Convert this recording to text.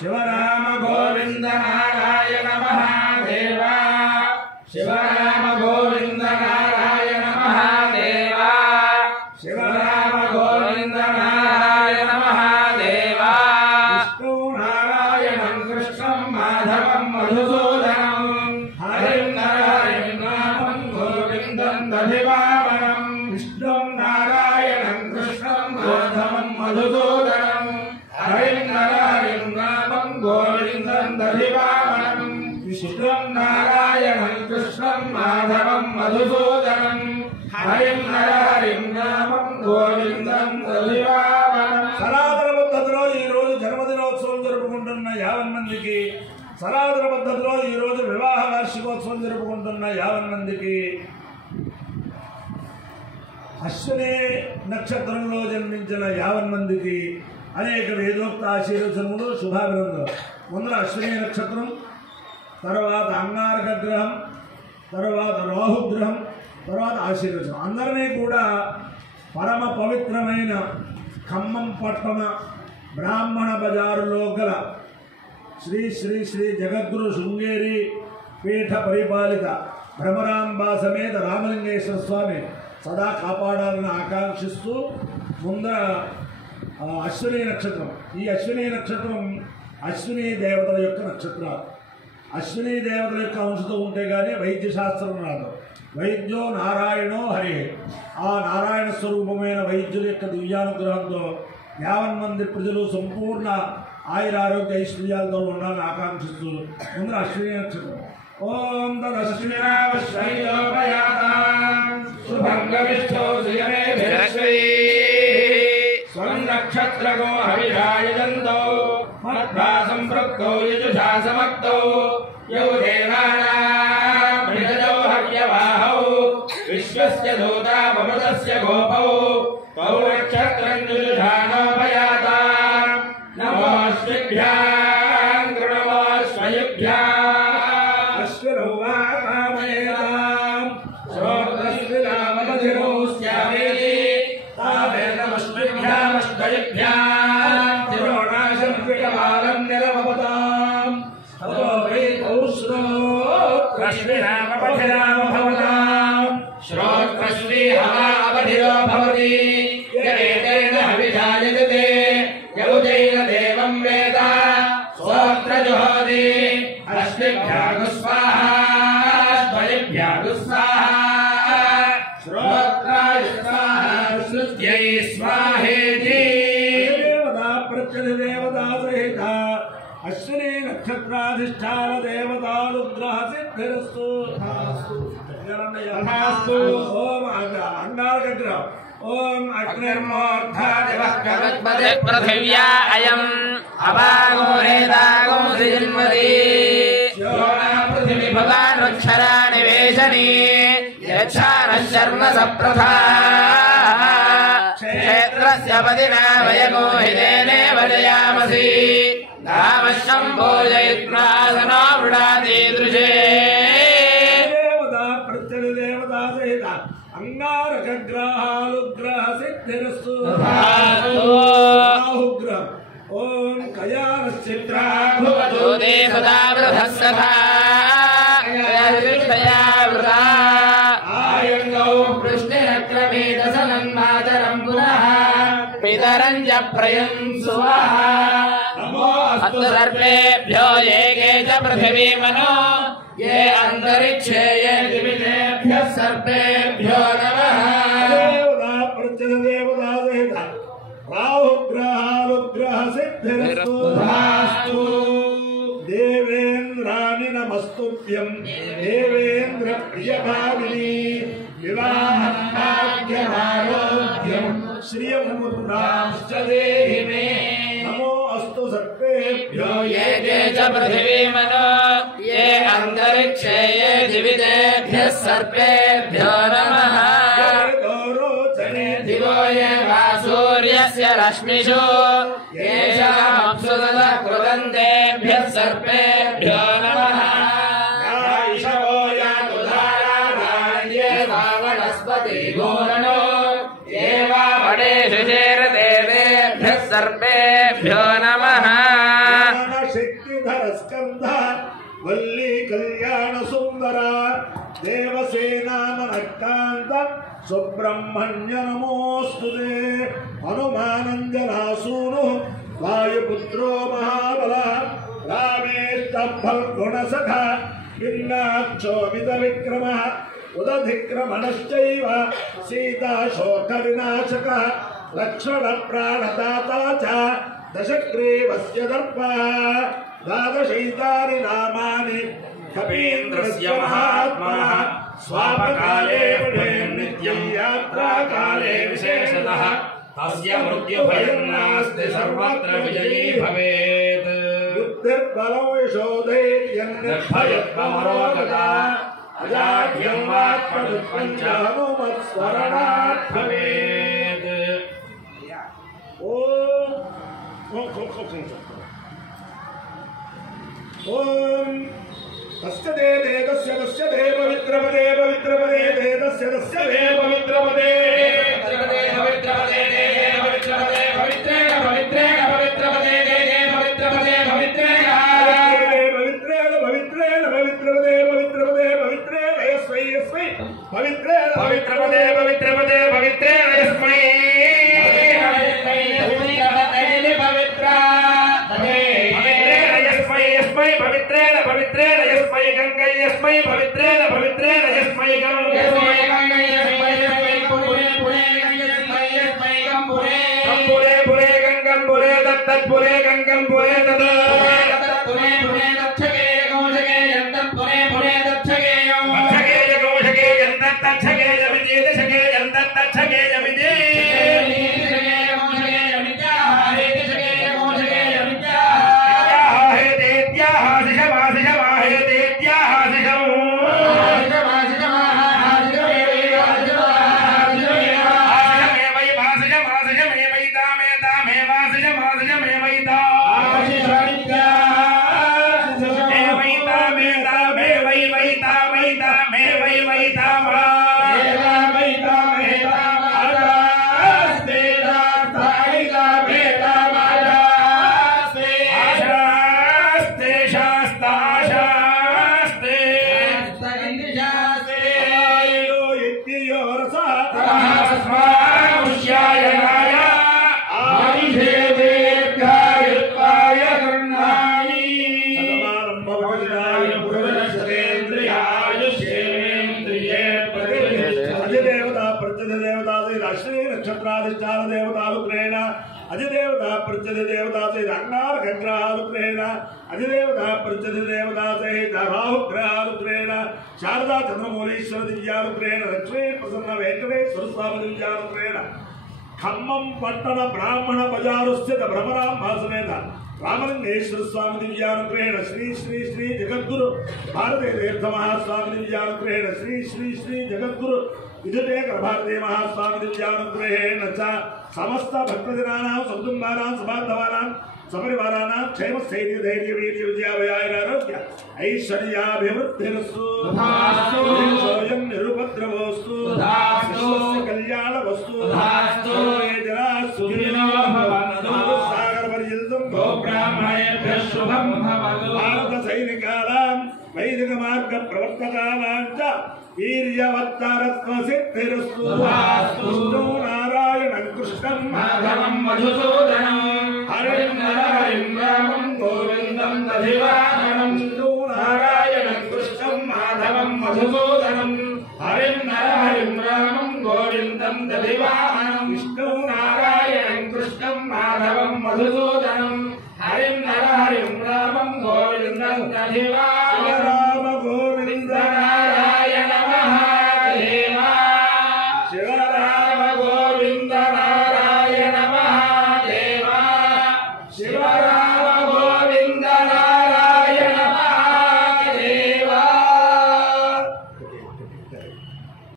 शिवराम गोविंद नारायण महादेव शिवराम गोविंद नारायण महादेव शिवराम गोविंद नारायण महादेव विष्णु नारायणं कृष्णं माधवं मधुसूदनं हरिं नारायणं नामं गोविन्दं दधिवामनं विष्णु नारायणं कृष्णं माधवं मधुसूदनं हरिं नारायणं नामं गोविन्दं दधिवामनं विष्णु नारायणं कृष्णं माधवं मधुसूदनं हरिं नारायणं नामं गोविन्दं दधिवामनं సనాతన పద్ధతిలో ఈ రోజు జన్మదినోత్సవం జరుపుకుంటున్న 50 మందికి సనాతన పద్ధతిలో ఈ రోజు వివాహ వార్షికోత్సవం జరుపుకుంటున్న 50 మందికి అశ్విని నక్షత్రంలో జన్మించిన 50 మందికి అనేక వేదోక్త ఆశీర్వచనములు శుభాభినందనలు. ముందర అశ్విని నక్షత్రం, తర్వాత అంగారక గ్రహం, తర్వాత రాహుగ్రహం, తర్వాత ఆశీర్వచనం. అందరినీ కూడా పరమ పవిత్రమైన ఖమ్మం పట్టణ బ్రాహ్మణ బజారులో గల శ్రీ శ్రీ శ్రీ జగద్గురు శృంగేరి పీఠ పరిపాలిత భ్రమరాంబ సమేత రామలింగేశ్వర స్వామి సదా కాపాడాలని ఆకాంక్షిస్తూ ముందర అశ్విని నక్షత్రం. ఈ అశ్విని నక్షత్రం అశ్విని దేవతల యొక్క నక్షత్రాలు. అశ్విని దేవతల యొక్క అంశతో ఉంటే కానీ వైద్య శాస్త్రం రాదు. వైద్యో నారాయణో హరి. ఆ నారాయణ స్వరూపమైన వైద్యుల యొక్క దివ్యానుగ్రహంతో 50 మంది ప్రజలు సంపూర్ణ ఆయురారోగ్య ఐశ్వర్యాలతో ఉండాలని ఆకాంక్షిస్తూ ముందర అశ్విని నక్షత్రం. ఓం నక్షత్రగో హరిరాజంతో మద్భా సంపృక్తౌ యజుషా సమక్తౌ యౌ దేవానాం హృదయో హవ్యవాహౌ విశ్వస్య దూతా మమృతస్య గోపౌ కౌ నక్షత్రం యజుషానోపయాతాం నమోऽస్మిభ్యాం కృణమోऽస్మయుభ్యాం అశ్వినౌ వా కామయేతాం శ్రోత్రస్మినామధిరో స్యావేది తావేదమస్మిభ్యామష్టయుభ్యాం తిరోణాశం పిటమాలం నిలమపతాం తతో వై శ్రోత్రశ్రీనామపధిరామ భవతాం శ్రోత్రశ్రీ హవావధిరో భవతి యదేన హవిషాయజతే యౌజైన దేవం వేద శ్రోత్రజుహోతి అస్మిభ్యాగు స్వాహా స్వయభ్యాగు స్వాహా శ్రోత్రాయ స్వాహా శృత్యై స్వాహేతి. దేవతా ప్రత్యధిదేవతా సహిత అశ్విని నక్షత్రాధిష్టాన దేవతానుగ్రహ సిద్ధిరస్తు. ఓం అంగారక గ్రహం. ఓం అగ్నిర్మోర్ధాదివః పృథివ్యా అయం అవాగోరేదాగోముదిన్మది పృథివీ భవానక్షరాణి వేషని యచ్ఛానశర్మ సప్రథా క్షేత్రస్య పదినా వయగో హిదేనే వజయామసి రామశం భోజయిత్నాసనో వృడాదీదృశే. దేవతా ప్రత్యధిదేవతా సహిత అంగారక గ్రహాలుగ్రహ సిద్ధిరస్తు. రాహుగ్రహం. ఓం కయానశ్చిత్రాభువతు దేవతా వృధస్సథా వృధా ఆయంగౌ వృష్ణిరక్రమేదసన్మాతరం పునః పితరం చ ప్రయం సువః అస్తు సర్వేభ్యో ఏకే చ పృథివీమనో ఏ అంతరిక్షే ఏ దివిజేభ్యః సర్వేభ్యో నమః. దేవతా ప్రత్యధిదేవతా సహిత రాహుగ్రహాలుగ్రహ సిద్ధిరస్తు. దేవేంద్రాని నమస్తుభ్యం దేవేంద్ర ప్రియభావిని వివాహం భాగ్యమారోగ్యం శ్రియం పుత్రాంశ్చ దేహి మే. నమో అస్తు సర్వేభ్యో ఏకే చ పృథివీమనో ఏ అంతరిక్షే ఏ దివిజేభ్యః సర్వేభ్యో నమః. దివో ఏ వా సూర్యస్య రశ్మిషు ఏషామప్సుదత కృదంతేభ్యః సర్వేభ్యో నమః. सर्वेभ्यो नमः। स्कंध वल्ली कल्याण सुंदर देवसेना मनकांत सुब्रह्मण्य नमोस्तुते हनुमानंजनासूनु वायुपुत्रो महाबल रामेष्टफल्गुणसखा पिन्नाक्षोमित विक्रमः उदधिक्रमणश्चैव सीता शोक विनाशकः लक्ष्मण प्राणदाता च दशग्रीवस्य दर्पः द्वादशैतानि नामानि कपीन्द्रस्य महात्मनः स्वापकाले नित्यं यात्राकाले विशेषतः तस्य मृत्युभयं नास्ति सर्वत्र विजयी भवेत् बुद्धिर्बलो यशोधैर्यं निर्भयत्वमरोगता अजाढ्यं वाक्पटुत्वञ्च हनुमत्स्मरणात् भवेत् ओम तस्य देवस्य तस्य देव पवित्रपदे पवित्रपदे देवस्य तस्य देव पवित्रपदे पवित्रपदे पवित्रपदे देव पवित्रपदे पवित्रेण पवित्रेण पवित्रपदे देव पवित्रपदे पवित्रेण पवित्रेण पवित्रेण पवित्रपदे पवित्रपदे पवित्रेण यस्मै यस्मै पवित्रेण पवित्रपदे पवित्रपदे पवित्रेण यस्मै पवित्रेण पवित्रेण यस्मै गंगे यस्मै पवित्रेण पवित्रेण यस्मै गंगे यस्मै पुरे पुरे यस्मै यस्मै गंपुरे गंपुरे पुरे गंगं पुरे तत्तत् पुरे गंगं पुरे तत् पुरे पुरे तच्छगे गौशगे यन्तत् पुरे पुरे तच्छगे तच्छगे गौशगे यन्तत् तच्छगे यमिति दशगे यन्तत् तच्छगे यमिति अधिदेवता प्रत्यधि देवता से अंगारग्रहालुत्रेण अधिदेवता प्रत्यधि देवता से राहुग्रहालुत्रेण शारदा चंद्रमौलीश्वर दिव्यालुत्रेण लक्ष्मी प्रसन्न वेंकटेश्वर स्वामी दिव्यालुत्रेण खम्मं पट्टण ब्राह्मण बजारुस्थित भ्रमरांभासमेत रामलिंगेश्वर स्वामी दिव्यानुग्रहेण श्री श्री श्री जगद्गुरु भारती तीर्थ महास्वामी दिव्यानुग्रहेण श्री श्री श्री जगद्गुरु विजयेकर भारती महास्वामी दिव्यानुग्रहेण च समस्त भक्तजनानां सकुटुम्बानां सबान्धवानां सपरिवाराणां क्षेम स्थैर्य धैर्य वीर्य विजयाभयारोग्य ऐश्वर्याभिवृद्धिरस्तु तथास्तु सोऽयं निरुपद्रवोऽस्तु तथास्तु कल्याणवस्तु तथास्तु ये जनाः सुखिनो भवन्तु सागरपर्यन्तं गोब्राह्मणेभ्यः शुभं भवतु भारत सैनिकानां वैदिक मार्ग प्रवर्तकानां च वीर्यवत्तरत्वसिद्धिरस्तु तथास्तु नारायणं कृष्णं माधवं मधुसूदनं हरिं नरहरिं रामं गोविन्दं दधिवाहनं नारायणं कृष्णं माधवं मधुसूदनं हरिं नरहरिं रामं गोविन्दं दधिवाहनं विष्णु नारायणं कृष्णं माधवं मधुसूदनं हरिं नरहरिं रामं गोविन्दं दधिवाहनं राम गोविन्द नारायण महादेव शिव राम गोविन्द नारायण महादेव शिव